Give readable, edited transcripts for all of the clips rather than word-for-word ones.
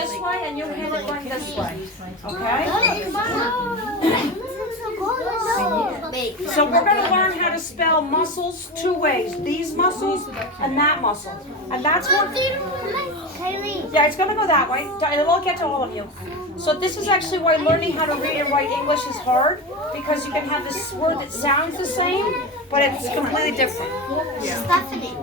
this way and you hand it going this way. Okay? So we're going to learn how to spell muscles two ways. These muscles and that muscle. And that's what... Yeah, it's going to go that way. It'll get to all of you. So this is actually why learning how to read and write English is hard, because you can have this word that sounds the same, but it's completely different. Stephanie.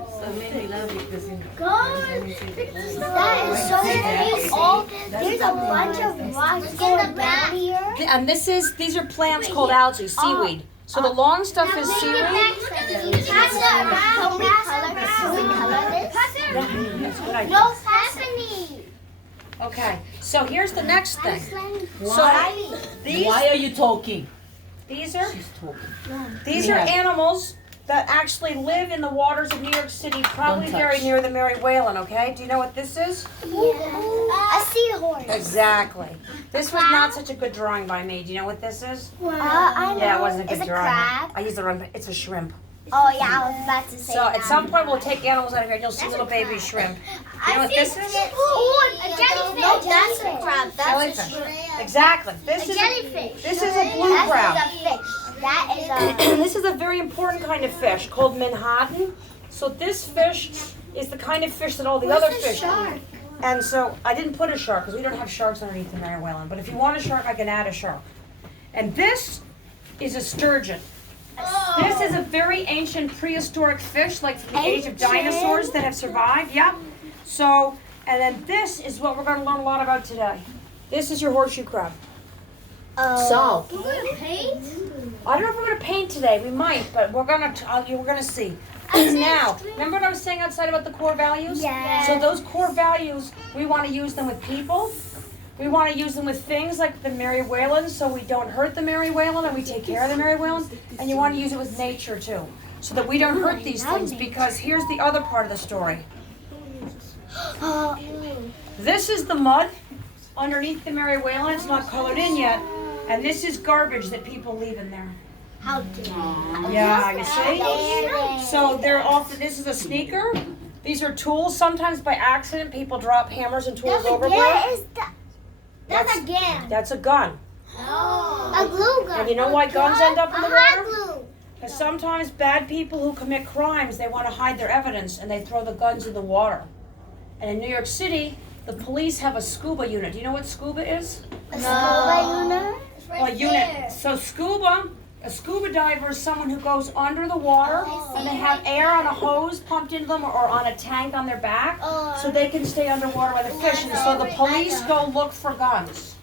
That is so cool. There's a bunch of rocks going down here. And these are plants called algae, seaweed. So the long stuff is seaweed. Can we color this? That's a good idea. No, Stephanie. Okay, so here's the next thing. Why are you talking? These are She's talking. these are animals that actually live in the waters of New York City, probably very near the Mary Whalen, okay? Do you know what this is? A seahorse. Exactly. This was not such a good drawing by me. Do you know what this is? I know. Yeah, it wasn't a good It's a drawing. crab. I used the wrong, it's a shrimp. Oh yeah, I was about to say So that. at some point we'll take animals out of here and you'll see little baby shrimp. You know what this is? Oh, a jellyfish. No, that's a crab. That's Jellyfish. a shrimp. Exactly. A jellyfish. This is a blue crab. That is a fish. That is a... This is a very important kind of fish called menhaden. So this fish is the kind of fish that all the other fish eat. And so I didn't put a shark because we don't have sharks underneath the Mary Whalen. But if you want a shark, I can add a shark. And this is a sturgeon. This is a very ancient prehistoric fish, like from the age of dinosaurs that have survived. Yep. So, and then this is what we're going to learn a lot about today. This is your horseshoe crab. So, Can we paint? I don't know if we're going to paint today. We might, but we're going to see. Now, remember what I was saying outside about the core values? Yeah. So those core values, we want to use them with people. We want to use them with things like the Mary Whalen, so we don't hurt the Mary Whalen and we take care of the Mary Whalen. And you want to use it with nature too, so that we don't hurt these things, because here's the other part of the story. This is the mud underneath the Mary Whalen. It's not colored in yet. And this is garbage that people leave in there. How dare Yeah, you see? So they're often, this is a sneaker. These are tools. Sometimes by accident, people drop hammers and tools overboard. That's a gun. That's a gun. A glue gun. And you know why guns end up in the hot water? glue. Because sometimes bad people who commit crimes, they want to hide their evidence and they throw the guns in the water. And in New York City, the police have a scuba unit. Do you know what scuba is? A scuba unit? A unit. So a scuba diver is someone who goes under the water and they have air on a hose pumped into them or on a tank on their back so they can stay underwater while they're fishing. So the police go look for guns.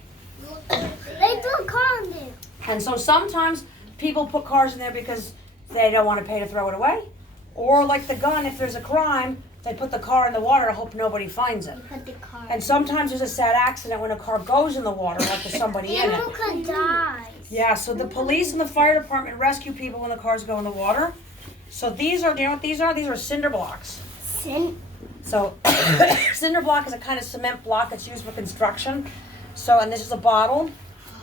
They threw a car in there. And so sometimes people put cars in there because they don't want to pay to throw it away. Or like the gun, if there's a crime, they put the car in the water and hope nobody finds it. Put the car. And sometimes there's a sad accident when a car goes in the water, like there's somebody in it. People could die. Yeah, so the police and the fire department rescue people when the cars go in the water. So these are, do you know what these are? These are cinder blocks. So cinder block is a kind of cement block that's used for construction. So, and this is a bottle.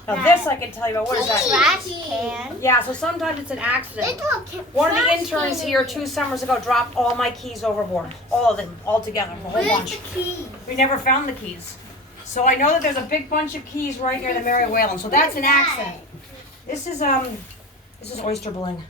Now this I can tell you about. What is that? Trash can. Yeah, so sometimes it's an accident. They One of the interns here 2 summers ago dropped all my keys overboard. All of them, all together, a whole bunch. key? We never found the keys. So I know that there's a big bunch of keys right near the Mary Whalen. So that's an accident. This is oyster bling.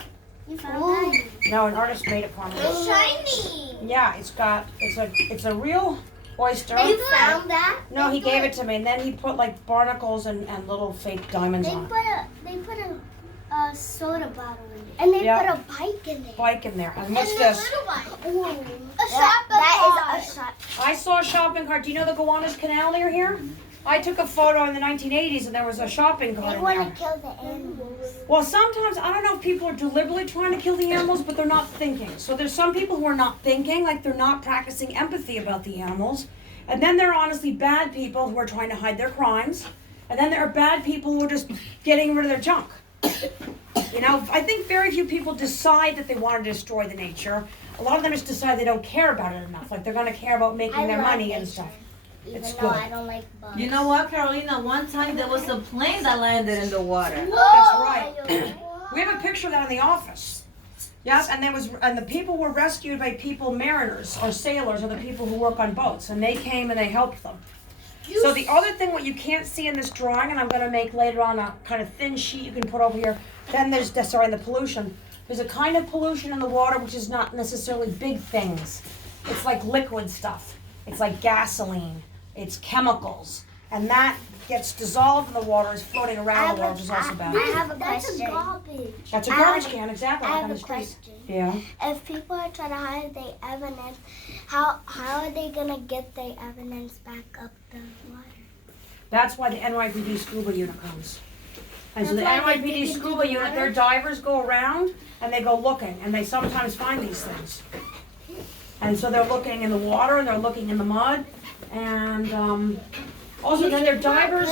You found that? No, an artist made it for me. It's shiny. Yeah, it's a real oyster. You found that? No, he gave it to me, and then he put like barnacles and little fake diamonds on it. They put a soda bottle in it. And they Yeah. put a bike in there. Bike in there. And what's this? Ooh. That is a shot. I saw a shopping cart. Do you know the Gowanus Canal near here? I took a photo in the 1980s, and there was a shopping cart They in want there. to kill the animals. Well, sometimes, I don't know if people are deliberately trying to kill the animals, but they're not thinking. So there's some people who are not thinking, like they're not practicing empathy about the animals. And then there are honestly bad people who are trying to hide their crimes. And then there are bad people who are just getting rid of their junk. You know, I think very few people decide that they want to destroy the nature. A lot of them just decide they don't care about it enough. Like they're going to care about making their money and stuff. Even It's though good. I don't like bugs. You know what, Carolina? One time there was a plane that landed in the water. That's right. We have a picture of that in the office. Yes, and the people were rescued by mariners or sailors or the people who work on boats, and they came and they helped them. So the other thing, what you can't see in this drawing, and I'm going to make later on a kind of thin sheet you can put over here. Then there's the pollution. There's a kind of pollution in the water which is not necessarily big things. It's like liquid stuff. It's like gasoline. It's chemicals, and that gets dissolved in the water, is floating around the water, which is also bad. I have a That's question. a garbage. That's a garbage can, exactly, I like have on a the street. question. Yeah. If people are trying to hide their evidence, how are they gonna get their evidence back up the water? That's why the NYPD scuba unit comes. And so the That's why they NYPD dig into scuba the unit, water? their divers go around and they go looking, and they sometimes find these things. And so they're looking in the water and they're looking in the mud, and also then they're divers.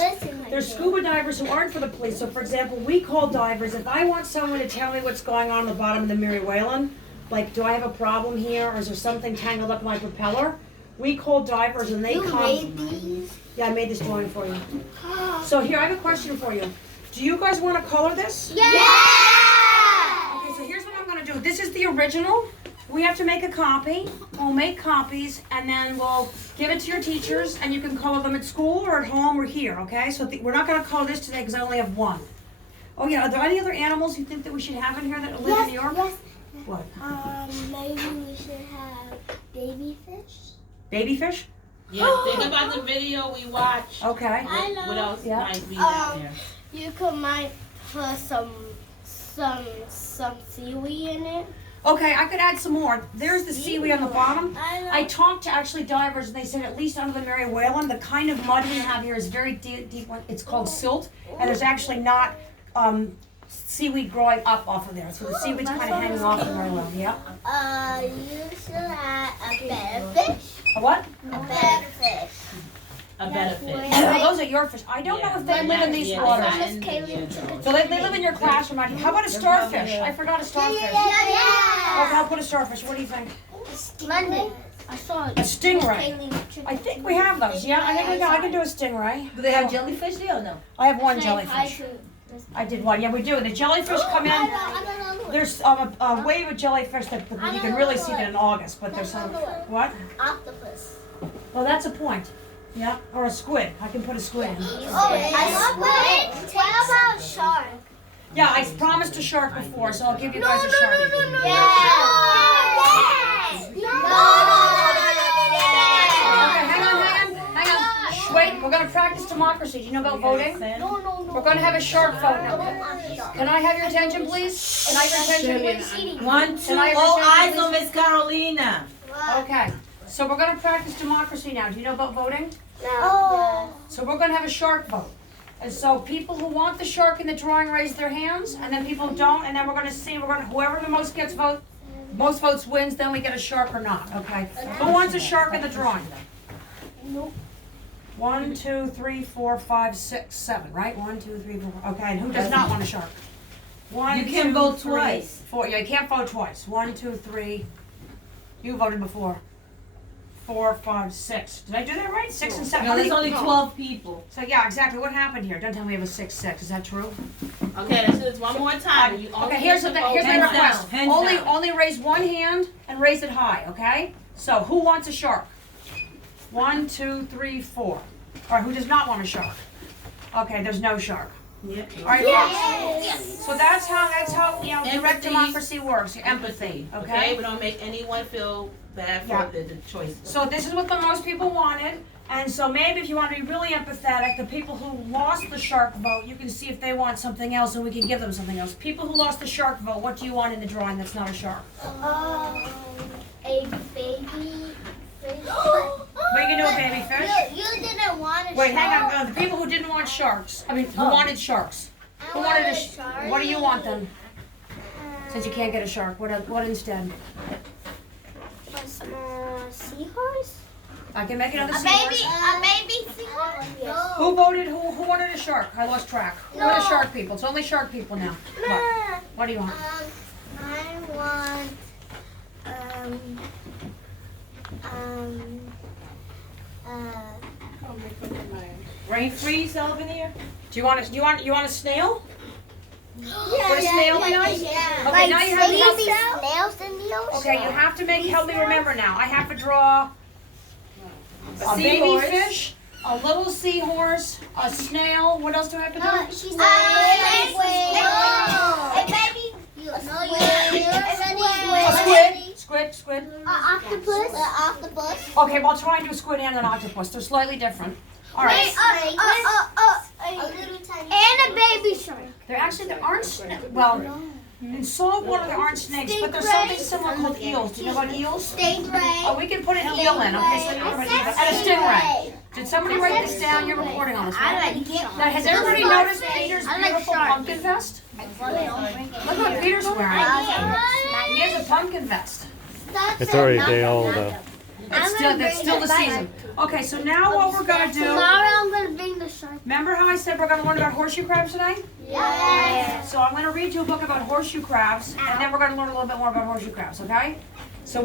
There's scuba divers who aren't for the police. So for example, we call divers if I want someone to tell me what's going on the bottom of the Mary Whalen, like do I have a problem here, or is there something tangled up in my propeller? We call divers and they come. made these? Yeah, I made this drawing for you. So here, I have a question for you. Do you guys want to color this? Yeah! Okay, so here's what I'm going to do. This is the original. We have to make a copy. We'll make copies, and then we'll give it to your teachers, and you can color them at school or at home or here, okay? So we're not going to color this today because I only have one. Oh yeah, are there any other animals you think that we should have in here that live in New York? Yes. What? Maybe we should have baby fish. Baby fish? Yeah, think about the video we watched. Okay. What else Yeah. might be down there? You might put some seaweed in it. Okay, I could add some more. There's the seaweed on the bottom. I talked to actually divers, and they said at least under the Mary Whalen, the kind of mud we have here is very deep. It's called silt, and there's actually not seaweed growing up off of there. So the seaweed's kind of hanging off the Mary Whalen. Yeah. You should have a better fish. A what? A better fish. A better fit. Oh, those are your fish. I don't know if they live in these waters. So they live in your classroom. How about a starfish? I forgot a starfish. Okay, I'll put a starfish. What do you think? London. I saw A stingray. I think we have those. Yeah, I think we got. I can do a stingray. Do they have jellyfish there or no? I have one jellyfish. I did one. Yeah, we do. The jellyfish come in. There's a wave of jellyfish that you can really see that in August, but there's some. What? Octopus. Oh, that's a point. Yeah, or a squid. I can put a squid in. I love it. What about shark? Yeah, I promised a shark before, so I'll give you guys a shark. Okay, hang on. Shh, wait, we're gonna practice democracy. Do you know about voting? We're gonna have a shark vote now. Can I have your attention, please? Can I have your attention, please? 1, 2, Can I have all your eyes attention, on Miss Carolina. Okay, so we're gonna practice democracy now. Do you know about voting? No. So we're gonna have a shark vote. And so people who want the shark in the drawing raise their hands, and then people who don't, and then we're gonna see, whoever the most votes wins, then we get a shark or not, okay? Who wants a shark in the drawing? Nope. 1, 2, 3, 4, 5, 6, 7, right? 1, 2, 3, 4. Okay, and who does not want a shark? 1, You can 2, vote 3, twice. 4. Yeah, you can't vote twice. 1, 2, 3. You voted before. 4, 5, 6. Did I do that right? 6 and 7. No, there's only 12 people. So yeah, exactly. What happened here? Don't tell me it was 6, 6. Is that true? Okay, let's do this one more time. You only Okay, here's the get thing. to Here's vote my Hands down. request. Hands Only down. only raise one hand and raise it high. Okay. So who wants a shark? 1, 2, 3, 4. All right. Who does not want a shark? Okay. There's no shark. Yeah. All right, folks. So that's how direct Empathy. democracy works. Your empathy. Okay. We don't make anyone feel bad for Yeah. the choices. So this is what the most people wanted. And so maybe if you want to be really empathetic, the people who lost the shark vote, you can see if they want something else and we can give them something else. People who lost the shark vote, what do you want in the drawing that's not a shark? A baby fish. What are you going to do with baby fish? You didn't want a Wait, hang shark. on. The people who didn't want sharks, who wanted sharks. Who wanted a shark? What do you want then? Since you can't get a shark, what instead? A small seahorse? I can make another A seahorse. baby seahorse? Who voted? Who wanted a shark? I lost track. Who are the shark people? It's only shark people now. What do you want? I want Rain freeze over there? Do you want a snail? Would a Yeah, snail be nice? yeah. Okay, now you have to help me. snails in the ocean. Okay, you have to help me remember now. I have to draw a baby seahorse. fish, a little seahorse, a snail. What else do I have to do? She said Squid. octopus. Okay, well, I'll try and do a squid and an octopus. They're slightly different. All right. And a baby shark. There aren't well, in salt water there aren't snakes, but there's something similar called eels. Do you know about eels? Stingray. Oh, we can put an eel in. Okay, so everybody, and a stingray. Did somebody write this down? You're recording on this, right? Now, has everybody noticed Peter's beautiful pumpkin vest? Look what Peter's wearing. He has a pumpkin vest. It's already day old. It's still the season. Okay, so now what we're gonna do? Tomorrow I'm gonna bring the shark. Remember how I said we're gonna learn about horseshoe crabs today? Yeah. So I'm gonna read you a book about horseshoe crabs, and then we're gonna learn a little bit more about horseshoe crabs. Okay?